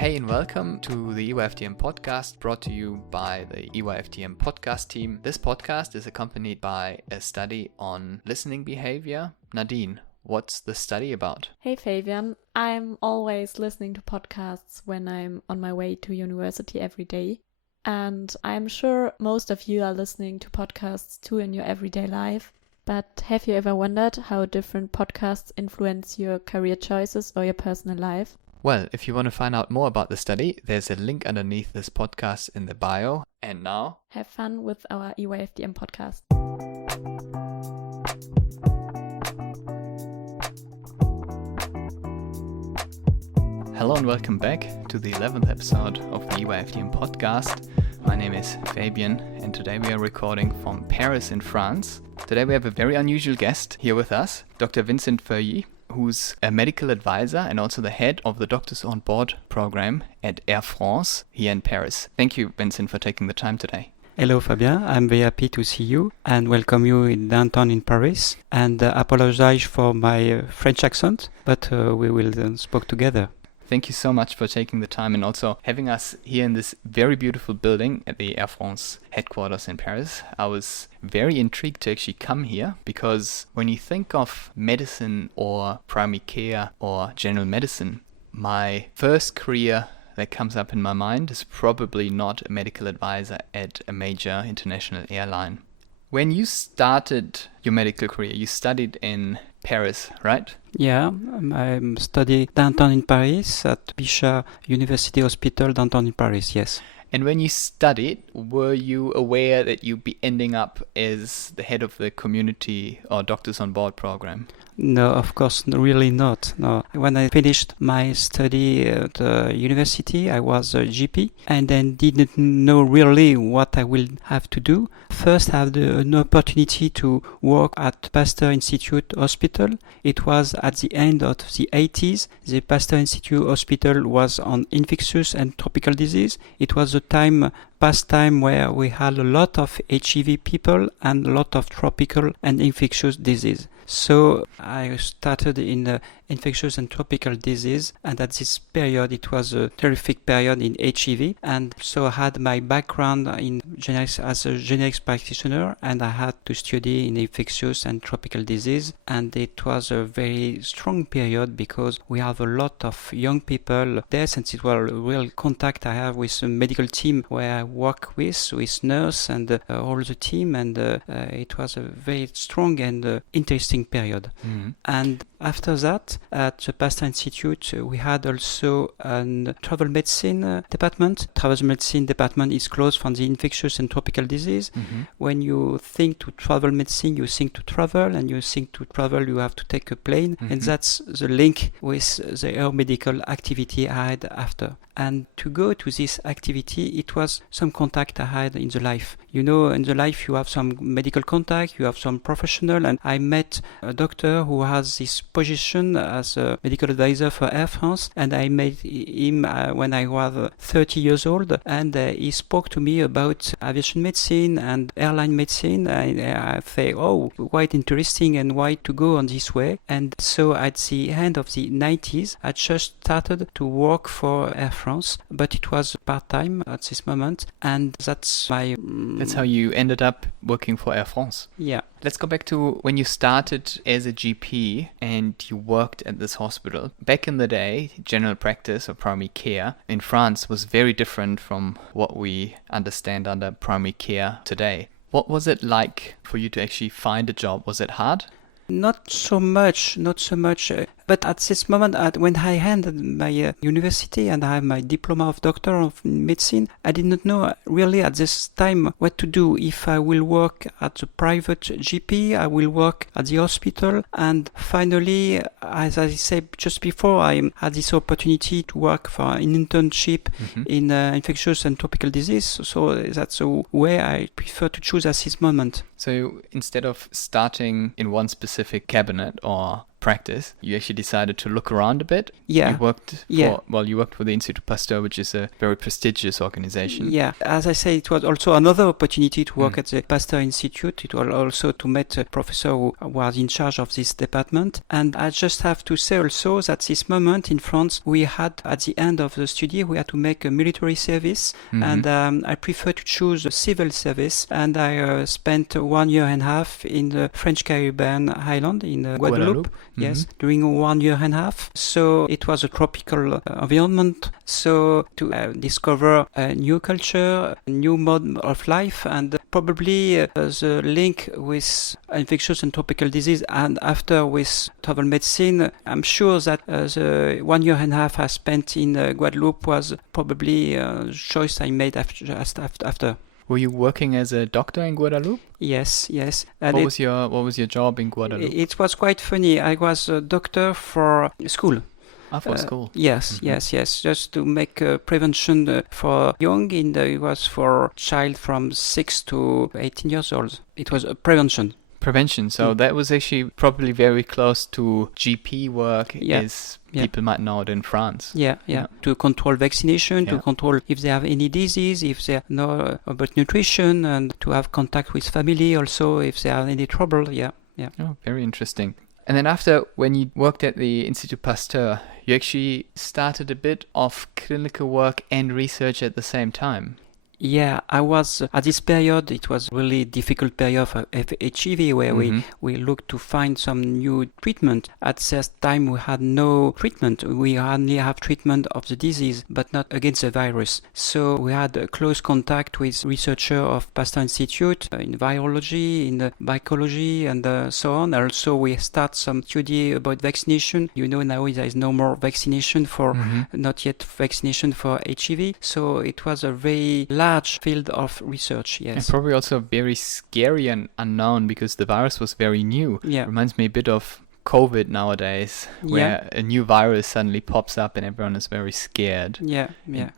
Hey and welcome to the EYFTM podcast brought to you by the EYFTM podcast team. This podcast is accompanied by a study on listening behavior. Nadine, what's the study about? Hey Fabian, I'm always listening to podcasts when I'm on my way to university every day. And I'm sure most of you are listening to podcasts too in your everyday life. But have you ever wondered how different podcasts influence your career choices or your personal life? Well, if you want to find out more about the study, there's a link underneath this podcast in the bio. And now, have fun with our EYFTM podcast. Hello and welcome back to the 11th episode of the EYFTM podcast. My name is Fabian and today we are recording from Paris in France. Today we have a very unusual guest here with us, Dr. Vincent Feuillie, who's a medical advisor and also the head of the Doctors on Board program at AirFrance here in Paris. Thank you, Vincent, for taking the time today. Hello, Fabien. I'm very happy to see you and welcome you in downtown in Paris. And apologize for my French accent, but we will speak together. Thank you so much for taking the time and also having us here in this very beautiful building at the Air France headquarters in Paris. I was very intrigued to actually come here because when you think of medicine or primary care or general medicine, my first career that comes up in my mind is probably not a medical advisor at a major international airline. When you started your medical career, you studied in Paris, right? Yeah, I study downtown in Paris at Bichat University Hospital downtown in Paris, yes. And when you studied, were you aware that you'd be ending up as the head of the community or Doctors on Board program? No, of course, really not. No. When I finished my study at the university, I was a GP and then didn't know really what I will have to do. First, I had an opportunity to work at Pasteur Institute Hospital. It was at the end of the 80s. The Pasteur Institute Hospital was on infectious and tropical disease. It was a past time where we had a lot of HIV people and a lot of tropical and infectious disease. So I started in infectious and tropical disease, and at this period it was a terrific period in HIV, and so I had my background in generics as a generics practitioner, and I had to study in infectious and tropical disease, and it was a very strong period because we have a lot of young people there, since it was a real contact I have with a medical team where I work with nurse and all the team, and it was a very strong and interesting period. Mm-hmm. And after that, at the Pasteur Institute, we had also a travel medicine department. Travel medicine department is closed from the infectious and tropical disease. Mm-hmm. When you think to travel medicine, you think to travel, and you think to travel, you have to take a plane. Mm-hmm. And that's the link with the air medical activity I had after. And to go to this activity, it was some contact I had in the life. You know, in the life you have some medical contact, you have some professional, and I met a doctor who has this position as a medical advisor for Air France, and I met him when I was 30 years old, and he spoke to me about aviation medicine and airline medicine, and I thought, oh, quite interesting and why to go on this way. And so at the end of the 90s, I just started to work for Air France, but it was part-time at this moment, and that's how you ended up working for Air France. Yeah. Let's go back to when you started as a GP and you worked at this hospital. Back in the day, general practice or primary care in France was very different from what we understand under primary care today. What was it like for you to actually find a job? Was it hard? Not so much. But at this moment, when I ended my university and I have my diploma of Doctor of Medicine, I did not know really at this time what to do. If I will work at the private GP, I will work at the hospital. And finally, as I said just before, I had this opportunity to work for an internship in infectious and tropical disease. So that's a way I prefer to choose at this moment. So instead of starting in one specific cabinet or practice, you actually decided to look around a bit. Yeah. You worked Yeah. you worked for the Institut Pasteur, which is a very prestigious organization. Yeah, as I say, it was also another opportunity to work at the Pasteur Institute. It was also to meet a professor who was in charge of this department. And I just have to say also that this moment in France, we had, at the end of the study, we had to make a military service. And I prefer to choose a civil service. And I spent 1 year and a half in the French Caribbean island in Guadeloupe. Yes, during 1 year and a half. So it was a tropical environment. So to discover a new culture, a new mode of life, and probably the link with infectious and tropical disease, and after with travel medicine, I'm sure that the 1 year and a half I spent in Guadeloupe was probably a choice I made after. Were you working as a doctor in Guadeloupe? Yes, yes. And what was your job in Guadeloupe? It was quite funny. I was a doctor for school. For school. Yes, yes. Just to make prevention for young. It was for child from 6 to 18 years old. It was prevention. So that was actually probably very close to GP work, as people might know it in France. Yeah. To control vaccination, to control if they have any disease, if they know about nutrition, and to have contact with family also if they have any trouble. Yeah. Oh, very interesting. And then after, when you worked at the Institut Pasteur, you actually started a bit of clinical work and research at the same time. Yeah, I was at this period. It was really difficult period for HIV, where we looked to find some new treatment. At this time, we had no treatment. We only have treatment of the disease, but not against the virus. So we had a close contact with researchers of Pasteur Institute in virology, in mycology, and so on. Also, we start some study about vaccination. You know, now there is no more vaccination for not yet vaccination for HIV. So it was a very large field of research, yes. And probably also very scary and unknown because the virus was very new. Yeah. Reminds me a bit of COVID nowadays, where a new virus suddenly pops up and everyone is very scared. Yeah.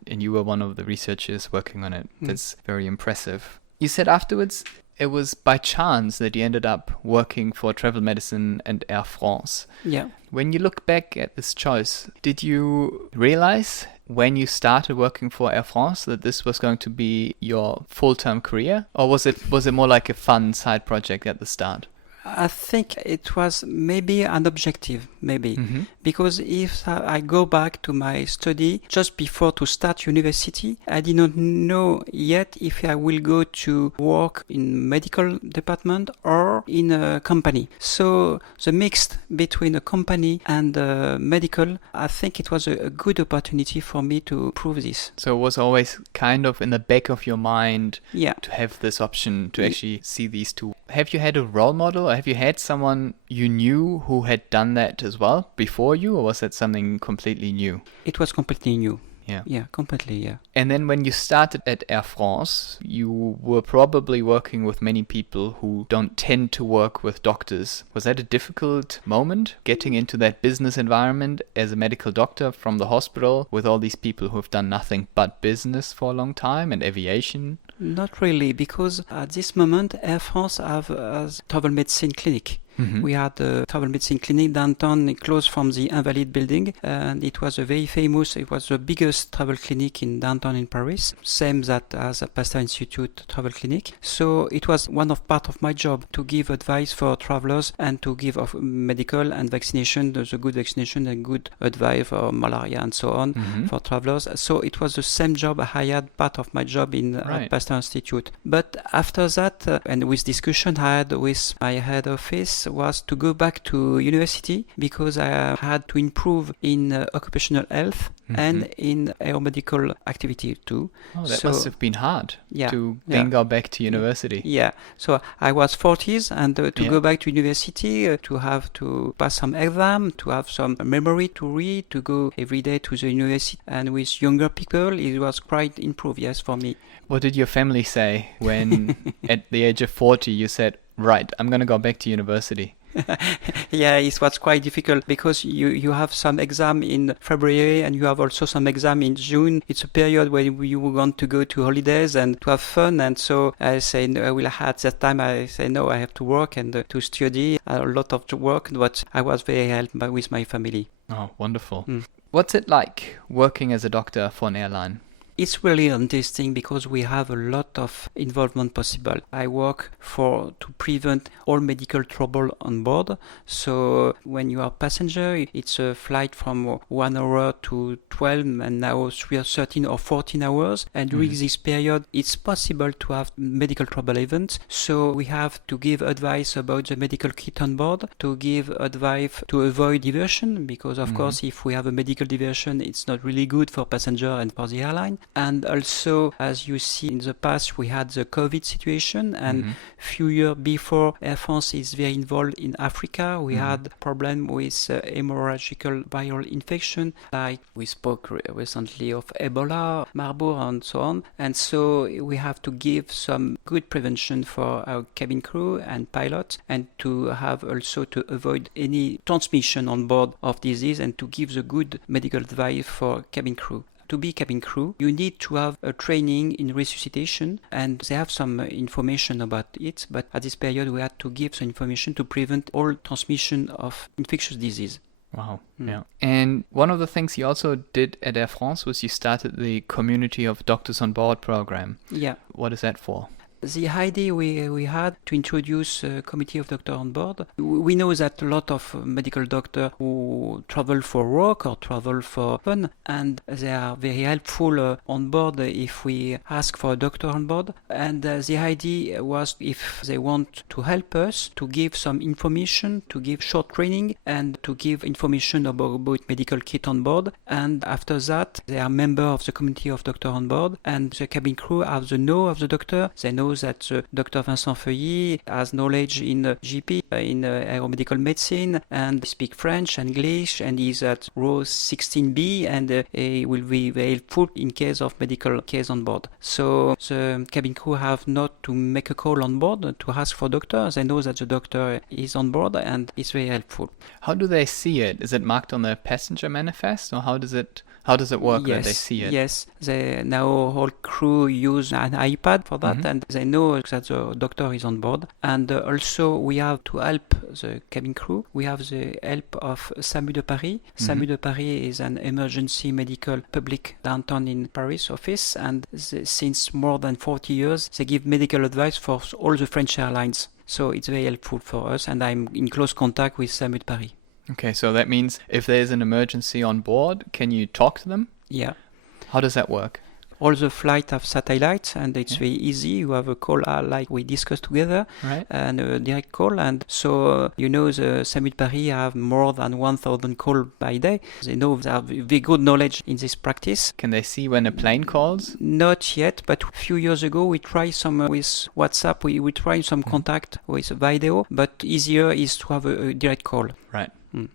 And you were one of the researchers working on it. That's very impressive. You said afterwards it was by chance that you ended up working for travel medicine and Air France. Yeah. When you look back at this choice, did you realize when you started working for Air France that this was going to be your full-time career? Or was it more like a fun side project at the start? I think it was maybe an objective, because if I go back to my study just before to start university, I did not know yet if I will go to work in medical department or in a company. So the mix between a company and medical, I think it was a good opportunity for me to prove this. So it was always kind of in the back of your mind to have this option to actually see these two. Have you had a role model, or have you had someone you knew who had done that as well before you, or was that something completely new? It was completely new. Yeah, completely. And then when you started at Air France, you were probably working with many people who don't tend to work with doctors. Was that a difficult moment, getting into that business environment as a medical doctor from the hospital with all these people who have done nothing but business for a long time and aviation? Not really, because at this moment, Air France have a travel medicine clinic. We had a travel medicine clinic downtown, close from the Invalides building, and it was it was the biggest travel clinic in downtown in Paris, same that as a Pasteur Institute travel clinic. So it was part of my job to give advice for travelers and to give of medical and vaccination, the good vaccination and good advice for malaria and so on for travelers. So it was the same job I had, part of my job in Pasteur Institute. But after that, and with discussion I had with my head office, was to go back to university because I had to improve in occupational health and in aeromedical activity too. Oh, that must have been hard to then go back to university. Yeah, so I was 40s and to go back to university, to have to pass some exam, to have some memory to read, to go every day to the university. And with younger people, it was quite improved, yes, for me. What did your family say when at the age of 40 you said, right, I'm going to go back to university? Yeah, it was quite difficult because you have some exam in February and you have also some exam in June. It's a period where you want to go to holidays and to have fun. And so I say, no, I will have that time. I say, no, I have to work and to study, a lot of work, but I was very helped with my family. Oh, wonderful. What's it like working as a doctor for an airline? It's really interesting because we have a lot of involvement possible. I work to prevent all medical trouble on board. So when you are passenger, it's a flight from 1 hour to 12 and now 13 or 14 hours. And during this period, it's possible to have medical trouble events. So we have to give advice about the medical kit on board, to give advice to avoid diversion, because of course, if we have a medical diversion, it's not really good for passenger and for the airline. And also, as you see in the past, we had the COVID situation, and few years before, Air France is very involved in Africa. We had problem with hemorrhagical viral infection, like we spoke recently of Ebola, Marburg, and so on. And so we have to give some good prevention for our cabin crew and pilots, and to have also to avoid any transmission on board of disease, and to give the good medical advice for cabin crew. To be cabin crew, you need to have a training in resuscitation, and they have some information about it, but at this period we had to give some information to prevent all transmission of infectious disease. Wow. Yeah. And one of the things you also did at Air France was you started the Community of Doctors on Board program. Yeah. What is that for? The idea we had to introduce a committee of doctors on board. We know that a lot of medical doctors who travel for work or travel for fun, and they are very helpful on board if we ask for a doctor on board. And the idea was, if they want to help us, to give some information, to give short training, and to give information about medical kit on board. And after that, they are member of the committee of doctors on board, and the cabin crew have the know of the doctor. They know that Dr. Vincent Feuillie has knowledge in GP, in aeromedical medicine, and speak French and English, and he's at row 16B, and he will be very helpful in case of medical case on board. So the cabin crew have not to make a call on board to ask for doctor. They know that the doctor is on board, and it's very helpful. How do they see it? Is it marked on the passenger manifest, or how does it work when they see it? Yes, now whole crew use an iPad for that, and they know that the doctor is on board. And also we have to help the cabin crew. We have the help of SAMU de Paris. SAMU de Paris is an emergency medical public downtown in Paris office, and since more than 40 years, they give medical advice for all the French airlines. So it's very helpful for us, and I'm in close contact with SAMU de Paris. Okay, so that means if there's an emergency on board, can you talk to them? Yeah. How does that work? All the flights have satellites, and it's very easy. You have a call like we discussed together, right, and a direct call. And so, the SAMU de Paris have more than 1,000 calls by day. They know they have very good knowledge in this practice. Can they see when a plane calls? Not yet, but a few years ago we tried some with WhatsApp. We tried some contact with video, but easier is to have a direct call. Right.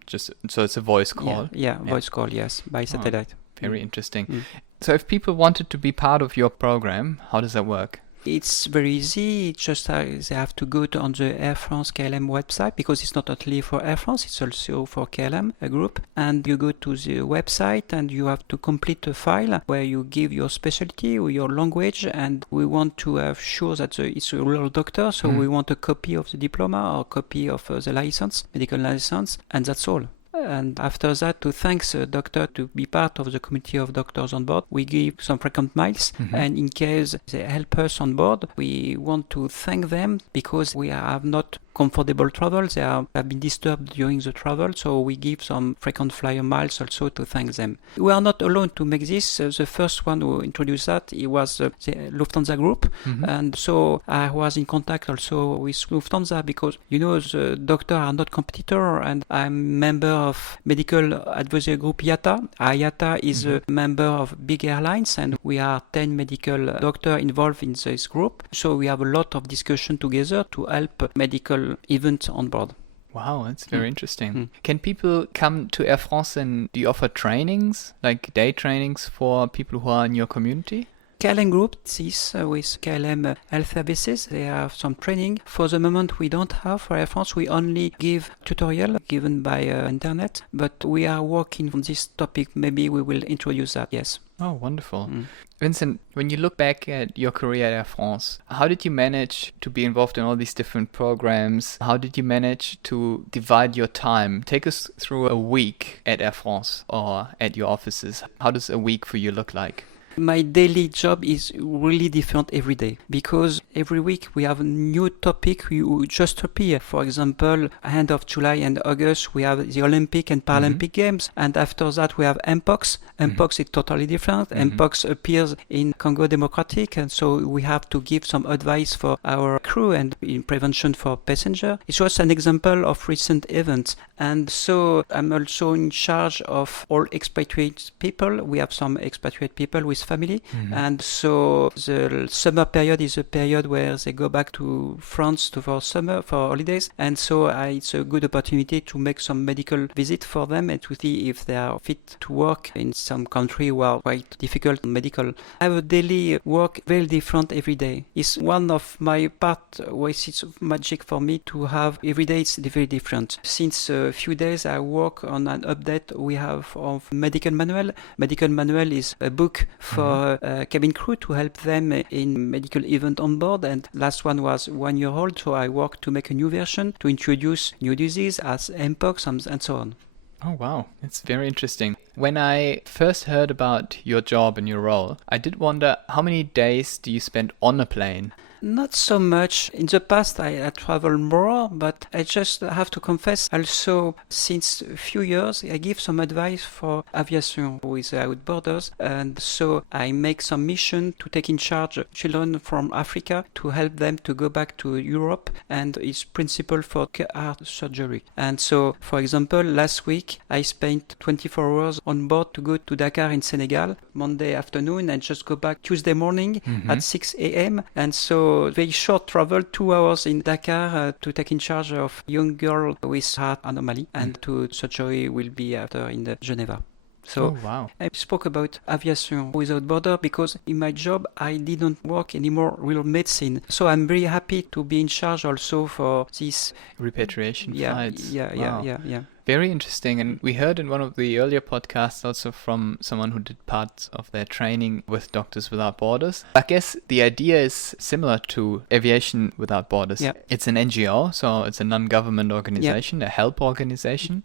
Just so it's a voice call. Yeah, voice call, yes, by satellite. Very interesting. So if people wanted to be part of your program, how does that work? It's very easy. It's just they have to go on the AirFrance KLM website, because it's not only for Air France, it's also for KLM, a group. And you go to the website and you have to complete a file where you give your specialty or your language, and we want to have sure that it's a real doctor, so we want a copy of the diploma or copy of the license, medical license, and that's all. And after that, to thank the doctor to be part of the committee of doctors on board, we give some frequent miles. And in case they help us on board, we want to thank them, because we have not comfortable travel. They have been disturbed during the travel, so we give some frequent flyer miles also to thank them. We are not alone to make this. The first one who introduced that, it was the Lufthansa group, and so I was in contact also with Lufthansa, because the doctors are not competitor, and I'm member of medical advisory group IATA. IATA is a member of big airlines, and we are 10 medical doctors involved in this group, so we have a lot of discussion together to help medical event on board. Wow, that's very interesting. Can people come to Air France, and do you offer trainings, like day trainings for people who are in your community? KLM group is with KLM health services. They have some training. For the moment, we don't have for Air France. We only give tutorial given by internet, but we are working on this topic. Maybe we will introduce that, yes. Oh, wonderful. Vincent, when you look back at your career at Air France, how did you manage to be involved in all these different programs? How did you manage to divide your time? Take us through a week at Air France or at your offices. How does a week for you look like? My daily job is really different every day because every week we have a new topic we just appear. For example, end of July and August we have the Olympic and Paralympic Games, and after that we have MPOX. MPOX is totally different. MPOX appears in Congo Democratic, and so we have to give some advice for our crew and in prevention for passenger. It's just an example of recent events, and so I'm also in charge of all expatriate people. We have some expatriate people with family, and so the summer period is a period where they go back to France for summer for holidays, and so it's a good opportunity to make some medical visit for them and to see if they are fit to work in some country who are quite difficult medical. I have a daily work very different every day. It's one of my part which is magic for me to have every day. It's very different. Since a few days I work on an update we have of medical manual. Medical manual is a book for cabin crew to help them in medical event on board, and last one was 1 year old, so I worked to make a new version to introduce new disease as mpox and so on. Oh, wow. It's very interesting. When I first heard about your job and your role, I did wonder, how many days do you spend on a plane? Not so much. In the past, I travel more, but I just have to confess also, since a few years, I give some advice for aviation without borders, and so I make some mission to take in charge children from Africa to help them to go back to Europe, and it's principle for heart surgery. And so, for example, last week, I spent 24 hours on board to go to Dakar in Senegal, Monday afternoon, and just go back Tuesday morning at 6 a.m. And so very short travel, 2 hours in Dakar to take in charge of young girl with heart anomaly, and to surgery will be after in Geneva. So wow. I spoke about aviation without border because in my job I didn't work anymore real medicine. So I'm very happy to be in charge also for this repatriation flights. Yeah. Very interesting. And we heard in one of the earlier podcasts also from someone who did parts of their training with Doctors Without Borders. I guess the idea is similar to Aviation Without Borders. Yeah. It's an NGO, so it's a non-government organization, a help organization.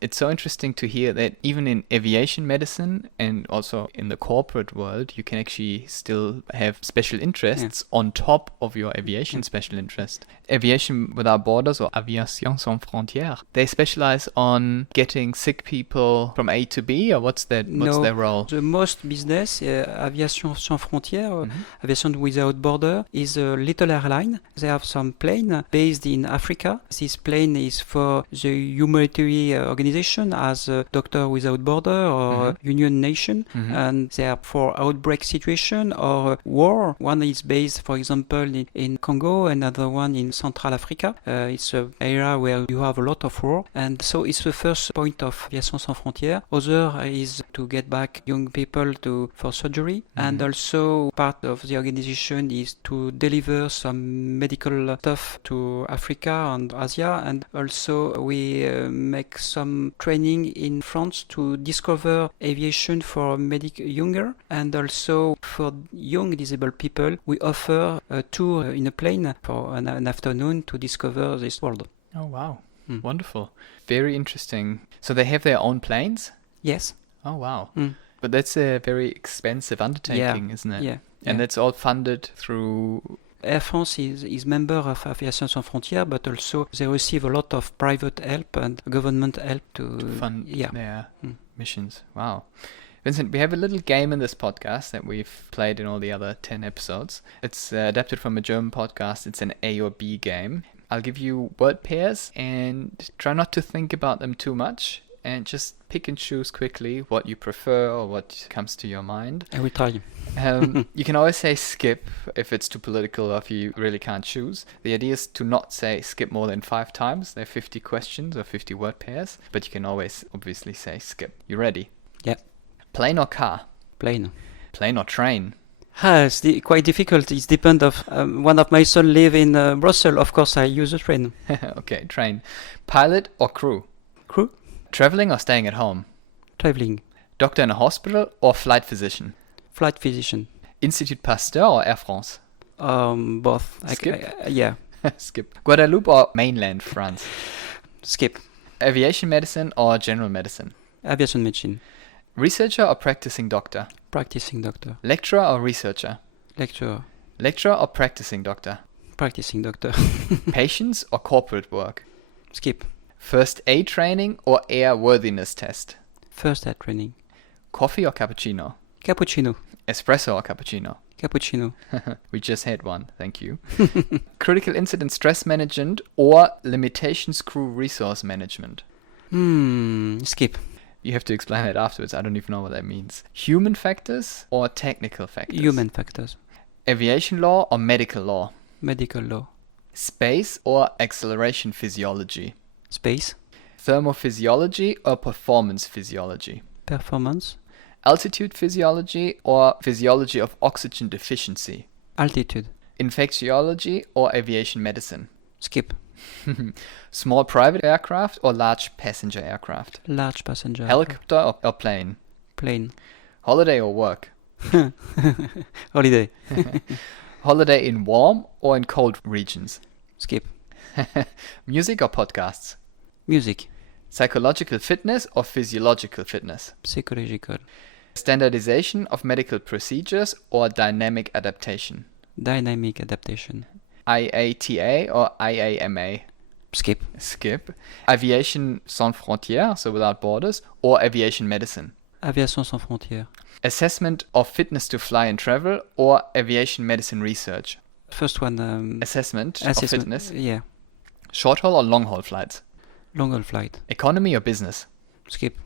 It's so interesting to hear that even in aviation medicine and also in the corporate world, you can actually still have special interests on top of your aviation special interest. Aviation Without Borders, or Aviation Sans Frontières, they specialize on getting sick people from A to B, or what's their role? The most business, Aviation Sans Frontières, Aviation Without Border, is a little airline. They have some plane based in Africa. This plane is for the humanitarian organization as Doctor Without Border or Union Nation, and they are for outbreak situation or war. One is based, for example, in Congo, another one in Central Africa. It's an area where you have a lot of war, and so it's the first point of Aviation Sans Frontières. Other is to get back young people for surgery, and also part of the organization is to deliver some medical stuff to Africa and Asia, and also we make some training in France to discover aviation for younger, and also for young disabled people we offer a tour in a plane for an afternoon to discover this world. Oh, wow. Wonderful. Very interesting. So they have their own planes? Yes. Oh, wow. But that's a very expensive undertaking, isn't it? Yeah. And that's all funded through... Air France is member of Aviation Sans Frontières, but also they receive a lot of private help and government help to fund their missions. Wow. Vincent, we have a little game in this podcast that we've played in all the other 10 episodes. It's adapted from a German podcast. It's an A or B game. I'll give you word pairs and try not to think about them too much and just pick and choose quickly what you prefer or what comes to your mind. I will try. You can always say skip if it's too political or if you really can't choose. The idea is to not say skip more than 5 times. There are 50 questions or 50 word pairs, but you can always obviously say skip. You ready? Yeah. Plane or car? Plane. Plane or train? It's quite difficult. It depends of one of my son live in Brussels. Of course, I use a train. Okay, train. Pilot or crew? Crew, Traveling or staying at home? traveling, Doctor in a hospital or flight physician? flight physician. Institut Pasteur or Air France? Both. Skip? Yeah, Skip. Guadeloupe or mainland France? skip. Aviation medicine or general medicine? Aviation medicine. Researcher or practicing doctor? Practicing doctor. Lecturer or researcher? Lecturer. Lecturer or practicing doctor? Practicing doctor. Patients or corporate work? Skip. First aid training or airworthiness test? First aid training. Coffee or cappuccino? Cappuccino. Espresso or cappuccino? Cappuccino. We just had one, thank you. Critical incident stress management or limitations crew resource management? Skip. You have to explain that afterwards. I don't even know what that means. Human factors or technical factors? Human factors. Aviation law or medical law? Medical law. Space or acceleration physiology? Space. Thermophysiology or performance physiology? Performance. Altitude physiology or physiology of oxygen deficiency? Altitude. Infectiology or aviation medicine? Skip. Small private aircraft or large passenger aircraft? Large passenger. Helicopter or plane? Plane. Holiday or work? Holiday. Holiday in warm or in cold regions? Skip. Music or podcasts? Music. Psychological fitness or physiological fitness? Psychological. Standardization of medical procedures or dynamic adaptation? Dynamic adaptation. IATA or IAMA? Skip. Skip. Aviation sans frontières, so without borders, or aviation medicine? Aviation sans frontières. Assessment of fitness to fly and travel or aviation medicine research? First one. Assessment of Assessment. fitness. Yeah. Short haul or long haul flights? Long haul flight. Economy or business? Skip.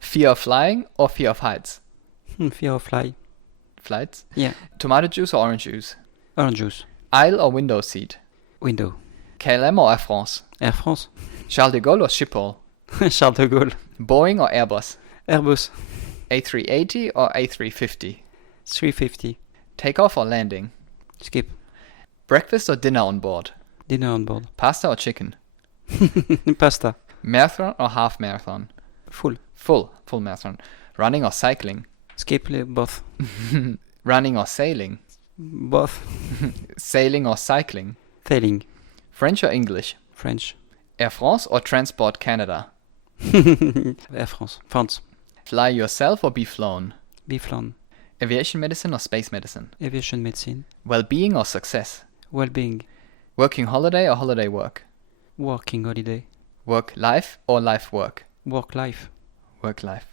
Fear of flying or fear of heights? Fear of Flights? Yeah. Tomato juice or orange juice? Orange juice. Aisle or window seat? Window. KLM or Air France? Air France. Charles de Gaulle or Schiphol? Charles de Gaulle. Boeing or Airbus? Airbus. A380 or A350? 350. Takeoff or landing? Skip. Breakfast or dinner on board? Dinner on board. Pasta or chicken? Pasta. Marathon or half marathon? Full. Full marathon. Running or cycling? Skip both. Running or sailing? Both. Sailing or cycling? Sailing. French or English? French. Air France or Transport Canada? Air France. France. Fly yourself or be flown? Be flown. Aviation medicine or space medicine? Aviation medicine. Well-being or success? Well-being. Working holiday or holiday work? Working holiday. Work life or life work? Work life. Work life.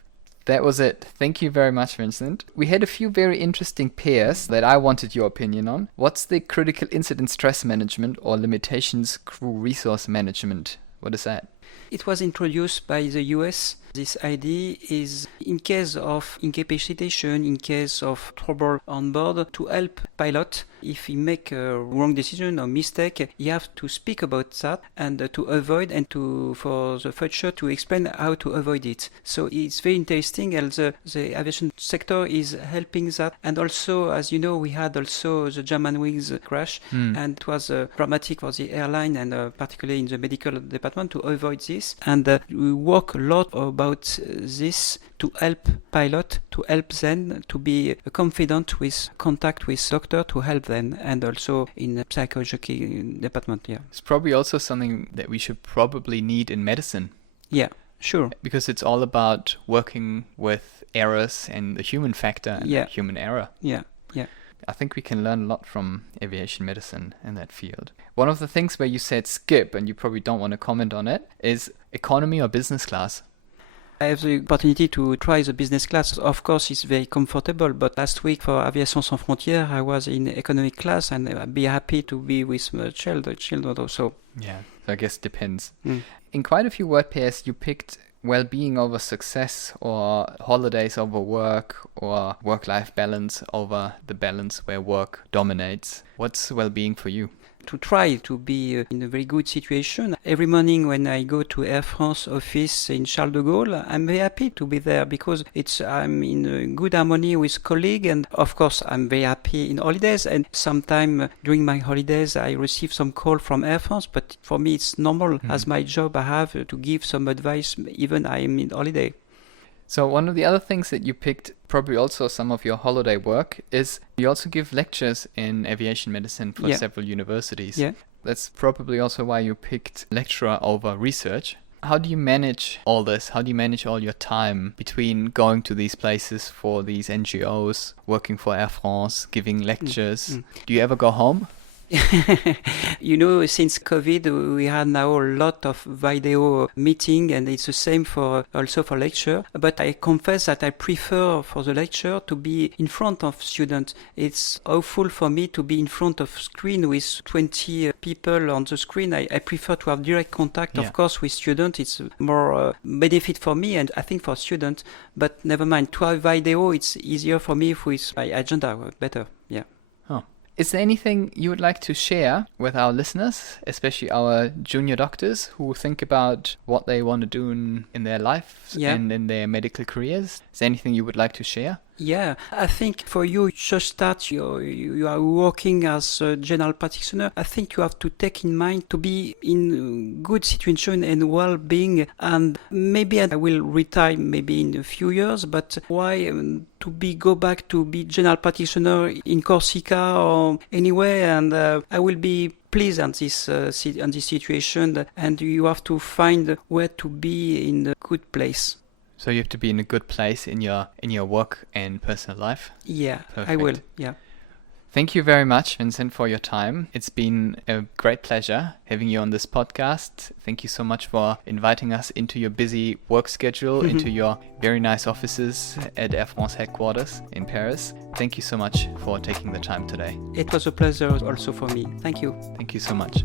That was it. Thank you very much, Vincent. We had a few very interesting pairs that I wanted your opinion on. What's the critical incident stress management or limitations crew resource management? What is that? It was introduced by the US. This idea is in case of incapacitation, in case of trouble on board, to help pilot. If he make a wrong decision or mistake, you have to speak about that and to avoid and to for the future to explain how to avoid it. So it's very interesting, and the aviation sector is helping that. And also, as you know, we had also the German wings crash, and it was dramatic for the airline and particularly in the medical department to avoid this. And we work a lot about this to help pilot, to help them to be confident with contact with doctor to help them, and also in the psychological department. Yeah, it's probably also something that we should probably need in medicine. Yeah, sure. Because it's all about working with errors and the human factor and human error. Yeah. I think we can learn a lot from aviation medicine in that field. One of the things where you said skip, and you probably don't want to comment on it, is economy or business class. I have the opportunity to try the business class. Of course, it's very comfortable, but last week for Aviation Sans Frontières, I was in economic class, and I'd be happy to be with my children also. Yeah, so I guess it depends. In quite a few word pairs, you picked well-being over success, or holidays over work, or work-life balance over the balance where work dominates. What's well-being for you? to try to be in a very good situation. Every morning when I go to Air France office in Charles de Gaulle, I'm very happy to be there because I'm in a good harmony with colleagues, and of course I'm very happy in holidays, and sometime during my holidays I receive some call from Air France, but for me it's normal as my job. I have to give some advice even I am in holiday. So one of the other things that you picked, probably also some of your holiday work, is you also give lectures in aviation medicine for several universities. Yeah. That's probably also why you picked lecturer over research. How do you manage all this? How do you manage all your time between going to these places for these NGOs, working for Air France, giving lectures? Do you ever go home? Since COVID, we had now a lot of video meeting, and it's the same also for lecture. But I confess that I prefer for the lecture to be in front of students. It's awful for me to be in front of screen with 20 people on the screen. I prefer to have direct contact, of course, with students. It's more benefit for me and I think for students. But never mind, to have video, it's easier for me with my agenda, better. Yeah. Is there anything you would like to share with our listeners, especially our junior doctors who think about what they want to do in their lives and in their medical careers? Is there anything you would like to share? Yeah, I think for you just start, you are working as a general practitioner. I think you have to take in mind to be in good situation and well-being, and maybe I will retire maybe in a few years, but why go back to be general practitioner in Corsica or anywhere, and I will be pleased on this situation, and you have to find where to be in a good place. So you have to be in a good place in your work and personal life? Yeah, Perfect. I will, yeah. Thank you very much, Vincent, for your time. It's been a great pleasure having you on this podcast. Thank you so much for inviting us into your busy work schedule, into your very nice offices at Air France headquarters in Paris. Thank you so much for taking the time today. It was a pleasure also for me. Thank you. Thank you so much.